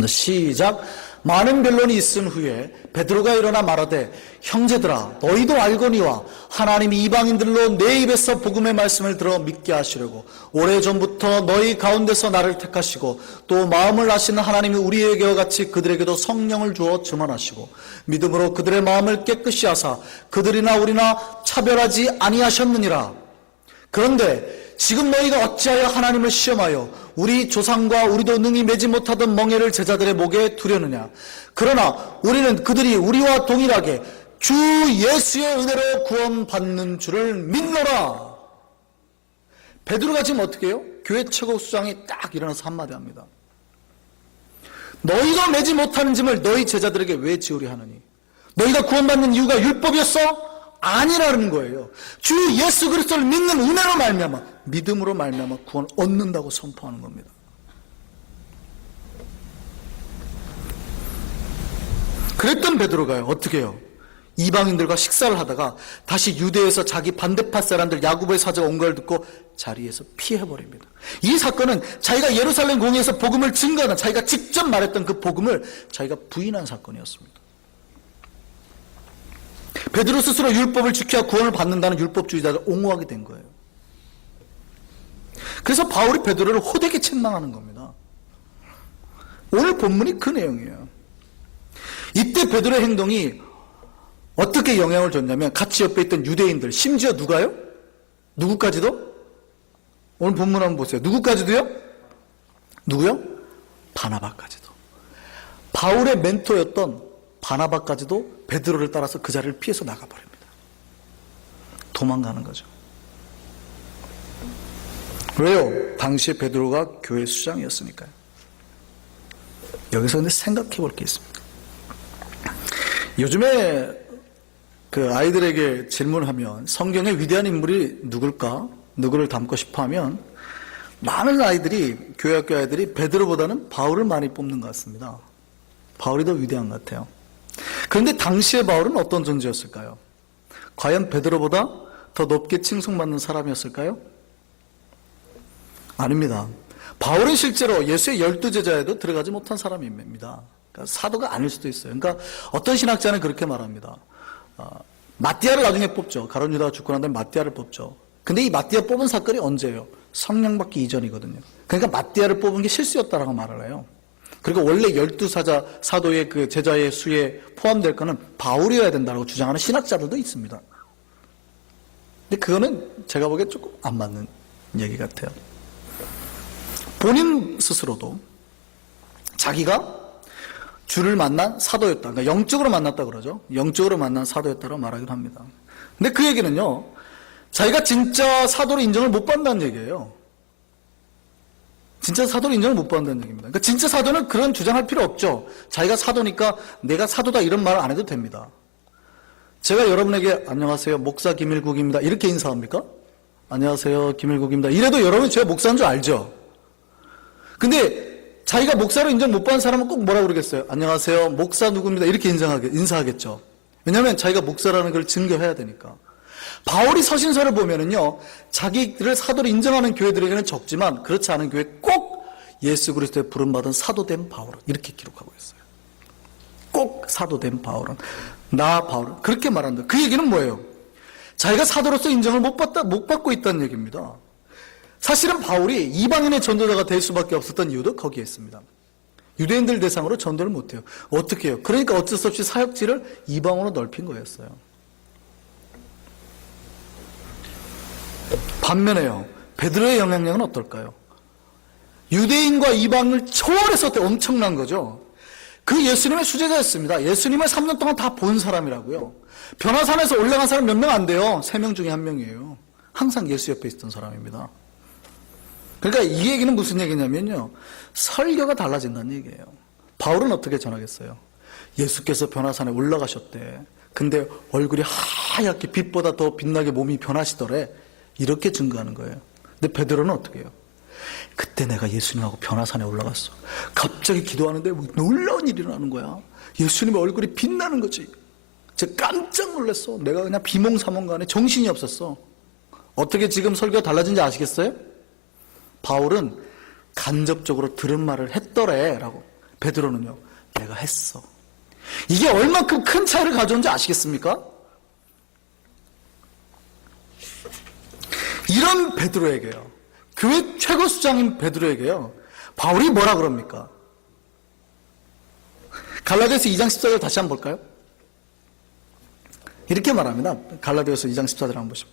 읽겠습니다. 시작. 많은 변론이 있은 후에 베드로가 일어나 말하되 형제들아 너희도 알거니와 하나님이 이방인들로 내 입에서 복음의 말씀을 들어 믿게 하시려고 오래전부터 너희 가운데서 나를 택하시고 또 마음을 아시는 하나님이 우리에게와 같이 그들에게도 성령을 주어 증언하시고 믿음으로 그들의 마음을 깨끗이 하사 그들이나 우리나 차별하지 아니하셨느니라. 그런데 지금 너희가 어찌하여 하나님을 시험하여 우리 조상과 우리도 능히 매지 못하던 멍에를 제자들의 목에 두려느냐. 그러나 우리는 그들이 우리와 동일하게 주 예수의 은혜로 구원받는 줄을 믿노라. 베드로가 지금 어떻게 해요? 교회 최고 수장이 딱 일어나서 한마디 합니다. 너희가 매지 못하는 짐을 너희 제자들에게 왜 지우려 하느니? 너희가 구원받는 이유가 율법이었어? 아니라는 거예요. 주 예수 그리스도를 믿는 은혜로 말미암아 믿음으로 말미암아 구원 얻는다고 선포하는 겁니다. 그랬던 베드로가요 어떻게 해요? 이방인들과 식사를 하다가 다시 유대에서 자기 반대파 사람들 야고보의 사자가 온 걸 듣고 자리에서 피해버립니다. 이 사건은 자기가 예루살렘 공회에서 복음을 증거하는, 자기가 직접 말했던 그 복음을 자기가 부인한 사건이었습니다. 베드로 스스로 율법을 지켜야 구원을 받는다는 율법주의자를 옹호하게 된 거예요. 그래서 바울이 베드로를 호되게 책망하는 겁니다. 오늘 본문이 그 내용이에요. 이때 베드로의 행동이 어떻게 영향을 줬냐면 같이 옆에 있던 유대인들, 심지어 누가요? 누구까지도? 오늘 본문 한번 보세요. 누구까지도요? 누구요? 바나바까지도. 바울의 멘토였던 바나바까지도 베드로를 따라서 그 자리를 피해서 나가버립니다. 도망가는 거죠. 왜요? 당시에 베드로가 교회 수장이었으니까요. 여기서 근데 생각해 볼 게 있습니다. 요즘에 그 아이들에게 질문하면 성경의 위대한 인물이 누굴까? 누구를 닮고 싶어 하면 많은 아이들이, 교회학교 아이들이 베드로보다는 바울을 많이 뽑는 것 같습니다. 바울이 더 위대한 것 같아요. 그런데 당시의 바울은 어떤 존재였을까요? 과연 베드로보다 더 높게 칭송받는 사람이었을까요? 아닙니다. 바울은 실제로 예수의 12제자에도 들어가지 못한 사람입니다. 그러니까 사도가 아닐 수도 있어요. 그러니까 어떤 신학자는 그렇게 말합니다. 마띠아를 나중에 뽑죠. 가룟 유다가 죽고 난 다음에 마띠아를 뽑죠. 근데 이 마띠아 뽑은 사건이 언제예요? 성령 받기 이전이거든요. 그러니까 마띠아를 뽑은 게 실수였다라고 말을 해요. 그리고 원래 12사자 사도의 그 제자의 수에 포함될 거는 바울이어야 된다고 주장하는 신학자들도 있습니다. 근데 그거는 제가 보기에 조금 안 맞는 얘기 같아요. 본인 스스로도 자기가 주를 만난 사도였다. 그러니까 영적으로 만났다 그러죠. 영적으로 만난 사도였다고 말하기도 합니다. 근데 그 얘기는요, 자기가 진짜 사도로 인정을 못 받는다는 얘기예요. 진짜 사도로 인정을 못 받는다는 얘기입니다. 그러니까 진짜 사도는 그런 주장할 필요 없죠. 자기가 사도니까 내가 사도다 이런 말을 안 해도 됩니다. 제가 여러분에게 안녕하세요 목사 김일국입니다 이렇게 인사합니까? 안녕하세요 김일국입니다 이래도 여러분이 제가 목사인 줄 알죠? 근데 자기가 목사로 인정 못 받는 사람은 꼭 뭐라고 그러겠어요? 안녕하세요 목사 누구입니다 이렇게 인사하겠죠. 왜냐하면 자기가 목사라는 걸 증거해야 되니까. 바울이 서신서를 보면은요, 자기를 사도로 인정하는 교회들에게는 적지만 그렇지 않은 교회 꼭 예수 그리스도의 부름받은 사도된 바울은 이렇게 기록하고 있어요. 꼭 사도된 바울은, 나 바울은 그렇게 말한다. 그 얘기는 뭐예요? 자기가 사도로서 인정을 못 받고 있다는 얘기입니다. 사실은 바울이 이방인의 전도자가 될 수밖에 없었던 이유도 거기에 있습니다. 유대인들 대상으로 전도를 못해요. 어떻게 해요? 그러니까 어쩔 수 없이 사역지를 이방으로 넓힌 거였어요. 반면에요, 베드로의 영향력은 어떨까요? 유대인과 이방을 초월해서 엄청난 거죠. 그 예수님의 수제자였습니다. 예수님을 3년 동안 다 본 사람이라고요. 변화산에서 올라간 사람 몇 명 안 돼요. 3명 중에 1명이에요. 항상 예수 옆에 있던 사람입니다. 그러니까 이 얘기는 무슨 얘기냐면요, 설교가 달라진다는 얘기예요. 바울은 어떻게 전하겠어요? 예수께서 변화산에 올라가셨대. 근데 얼굴이 하얗게 빛보다 더 빛나게 몸이 변하시더래. 이렇게 증거하는 거예요. 근데 베드로는 어떻게 해요? 그때 내가 예수님하고 변화산에 올라갔어. 갑자기 기도하는데 놀라운 일이 일어나는 거야. 예수님의 얼굴이 빛나는 거지. 제가 깜짝 놀랐어. 내가 그냥 비몽사몽간에 정신이 없었어. 어떻게 지금 설교가 달라진지 아시겠어요? 바울은 간접적으로 들은 말을 했더래 라고, 베드로는요, 내가 했어. 이게 얼만큼 큰 차이를 가져온지 아시겠습니까? 이런 베드로에게요, 교회 최고 수장인 베드로에게요, 바울이 뭐라 그럽니까? 갈라디아서 2장 14절 다시 한번 볼까요? 이렇게 말합니다. 갈라디아서 2장 14절 한번 보시죠.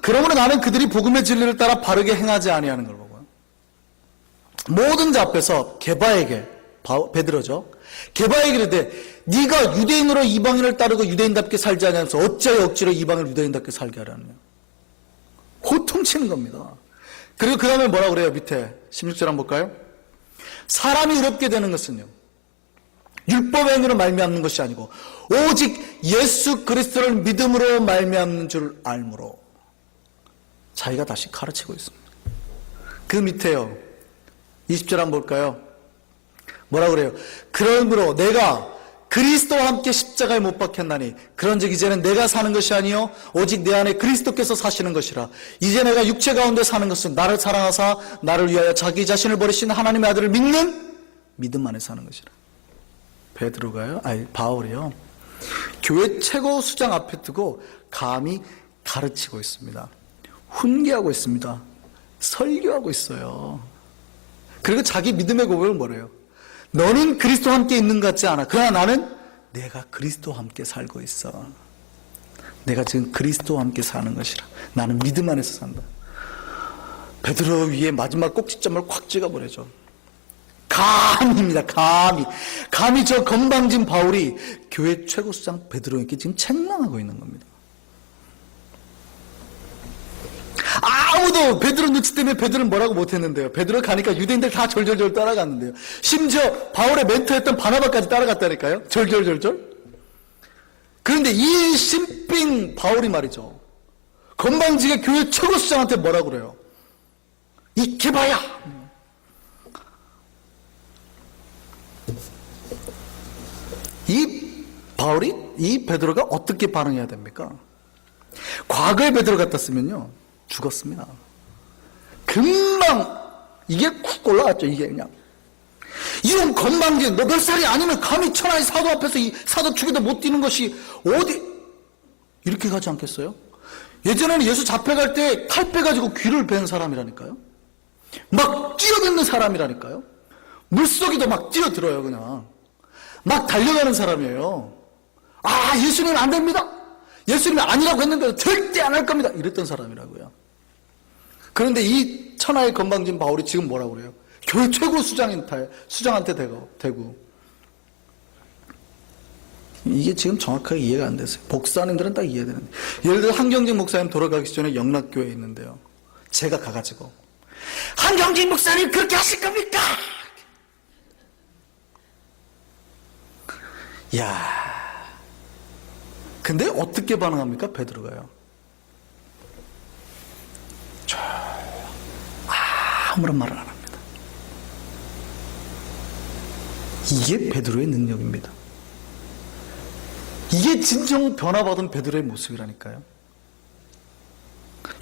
그러므로 나는 그들이 복음의 진리를 따라 바르게 행하지 아니하는 걸 보고요, 모든 자 앞에서 게바에게, 베드로죠, 게바에게 이르되 네가 유대인으로 이방인을 따르고 유대인답게 살지 아니하면서 어찌하여 억지로 이방인을 유대인답게 살게 하라느냐. 호통치는 겁니다. 그리고 그 다음에 뭐라 그래요? 밑에 16절 한번 볼까요? 사람이 의롭게 되는 것은요, 율법 행위로 말미암는 것이 아니고 오직 예수 그리스도를 믿음으로 말미암는 줄 알므로. 자기가 다시 가르치고 있습니다. 그 밑에요, 20절 한번 볼까요? 뭐라 그래요? 그러므로 내가 그리스도와 함께 십자가에 못 박혔나니 그런즉 이제는 내가 사는 것이 아니요 오직 내 안에 그리스도께서 사시는 것이라. 이제 내가 육체 가운데 사는 것은 나를 사랑하사 나를 위하여 자기 자신을 버리신 하나님의 아들을 믿는 믿음 안에 사는 것이라. 바울이요, 교회 최고 수장 앞에 두고 감히 가르치고 있습니다. 훈계하고 있습니다. 설교하고 있어요. 그리고 자기 믿음의 고백을 뭐래요? 너는 그리스도와 함께 있는 것 같지 않아. 그러나 나는 내가 그리스도와 함께 살고 있어. 내가 지금 그리스도와 함께 사는 것이라. 나는 믿음 안에서 산다. 베드로 위에 마지막 꼭지점을 콱 찍어버려죠. 감입니다. 감히 저 건방진 바울이 교회 최고 수장 베드로에게 지금 책망하고 있는 겁니다. 아무도 베드로 눈치 때문에 베드로를 뭐라고 못했는데요. 베드로 가니까 유대인들 다 절절절 따라갔는데요. 심지어 바울의 멘토였던 바나바까지 따라갔다니까요. 절절절절. 그런데 이 신빙 바울이 말이죠, 건방지게 교회 최고 수장한테 뭐라고 그래요? 이 개바야. 이 바울이, 이 베드로가 어떻게 반응해야 됩니까? 과거에 베드로 같았으면요, 죽었습니다. 금방 이게 쿡 올라갔죠. 이게 그냥 이런 건방진, 너 몇 살이 아니면 감히 천하의 사도 앞에서 이 사도 축에도 못 뛰는 것이 어디, 이렇게 가지 않겠어요? 예전에는 예수 잡혀갈 때 칼 빼가지고 귀를 벤 사람이라니까요. 막 뛰어듣는 사람이라니까요. 물속에도 막 뛰어들어요. 그냥 막 달려가는 사람이에요. 예수님은 안 됩니다. 예수님이 아니라고 했는데 절대 안 할 겁니다. 이랬던 사람이라고요. 그런데 이 천하의 건방진 바울이 지금 뭐라고 그래요? 교회 최고 수장한테 대고. 이게 지금 정확하게 이해가 안 됐어요. 목사님들은 딱 이해되는데. 예를 들어 한경진 목사님 돌아가기 전에 영락교회에 있는데요, 제가 가가지고 한경진 목사님 그렇게 하실 겁니까? 근데 어떻게 반응합니까? 베드로가요, 아무런 말을 안 합니다. 이게 베드로의 능력입니다. 이게 진정 변화받은 베드로의 모습이라니까요.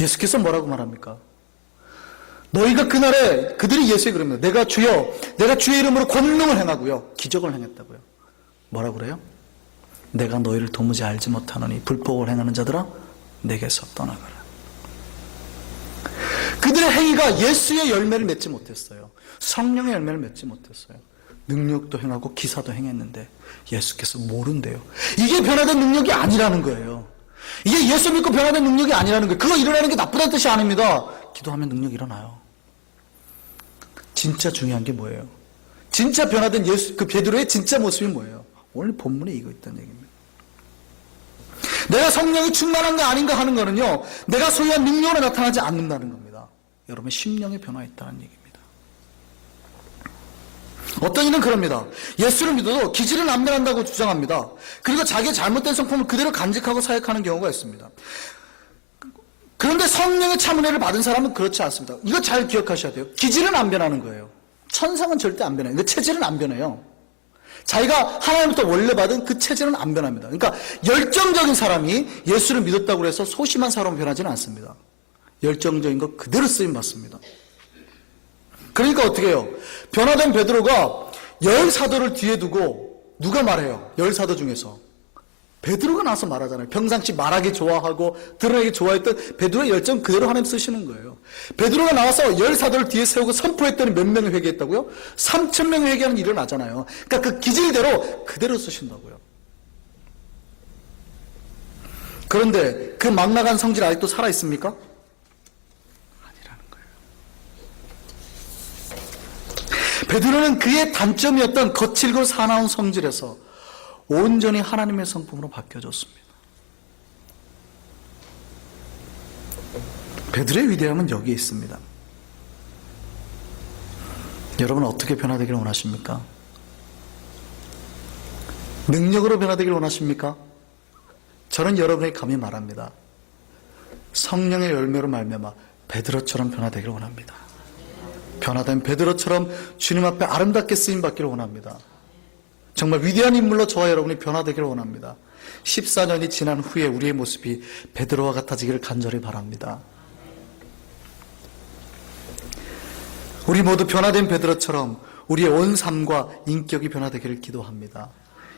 예수께서 뭐라고 말합니까? 너희가 그날에, 그들이 예수에 그럽니다. 내가 주의 이름으로 권능을 행하고요, 기적을 행했다고요. 뭐라고 그래요? 내가 너희를 도무지 알지 못하노니 불법을 행하는 자들아 내게서 떠나가라. 그들의 행위가 예수의 열매를 맺지 못했어요. 성령의 열매를 맺지 못했어요. 능력도 행하고 기사도 행했는데 예수께서 모른대요. 이게 변화된 능력이 아니라는 거예요. 이게 예수 믿고 변화된 능력이 아니라는 거예요. 그거 일어나는 게 나쁘다는 뜻이 아닙니다. 기도하면 능력이 일어나요. 진짜 중요한 게 뭐예요? 진짜 변화된 그 베드로의 진짜 모습이 뭐예요? 오늘 본문에 이거 있다는 얘기입니다. 내가 성령이 충만한가 아닌가 하는 거는요, 내가 소유한 능력으로 나타나지 않는다는 겁니다. 여러분, 심령의 변화했다는 얘기입니다. 어떤 이는 그럽니다. 예수를 믿어도 기질은 안 변한다고 주장합니다. 그리고 자기의 잘못된 성품을 그대로 간직하고 사역하는 경우가 있습니다. 그런데 성령의 참 은혜를 받은 사람은 그렇지 않습니다. 이거 잘 기억하셔야 돼요. 기질은 안 변하는 거예요. 천상은 절대 안 변해요. 체질은 안 변해요. 자기가 하나님부터 원래 받은 그 체질은 안 변합니다. 그러니까 열정적인 사람이 예수를 믿었다고 해서 소심한 사람은 변하지는 않습니다. 열정적인 거 그대로 쓰임 받습니다. 그러니까 어떻게 해요? 변화된 베드로가 10사도를 뒤에 두고 누가 말해요? 10사도 중에서 베드로가 나서 말하잖아요. 평상시 말하기 좋아하고 드러내기 좋아했던 베드로의 열정 그대로 하나님 쓰시는 거예요. 베드로가 나와서 10사도를 뒤에 세우고 선포했더니 몇 명이 회개했다고요? 3,000명이 회개하는 일이 일어나잖아요. 그러니까 그 기질대로 그대로 쓰신다고요. 그런데 그 막 나간 성질 아직도 살아있습니까? 아니라는 거예요. 베드로는 그의 단점이었던 거칠고 사나운 성질에서 온전히 하나님의 성품으로 바뀌어졌습니다. 베드로의 위대함은 여기에 있습니다. 여러분 어떻게 변화되기를 원하십니까? 능력으로 변화되기를 원하십니까? 저는 여러분에게 감히 말합니다. 성령의 열매로 말미암아 베드로처럼 변화되기를 원합니다. 변화된 베드로처럼 주님 앞에 아름답게 쓰임받기를 원합니다. 정말 위대한 인물로 저와 여러분이 변화되기를 원합니다. 14년이 지난 후에 우리의 모습이 베드로와 같아지기를 간절히 바랍니다. 우리 모두 변화된 베드로처럼 우리의 온 삶과 인격이 변화되기를 기도합니다.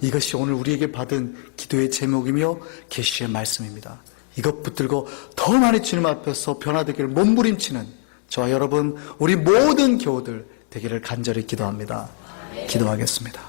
이것이 오늘 우리에게 받은 기도의 제목이며 계시의 말씀입니다. 이것 붙들고 더 많이 주님 앞에서 변화되기를 몸부림치는 저와 여러분 우리 모든 교우들 되기를 간절히 기도합니다. 기도하겠습니다.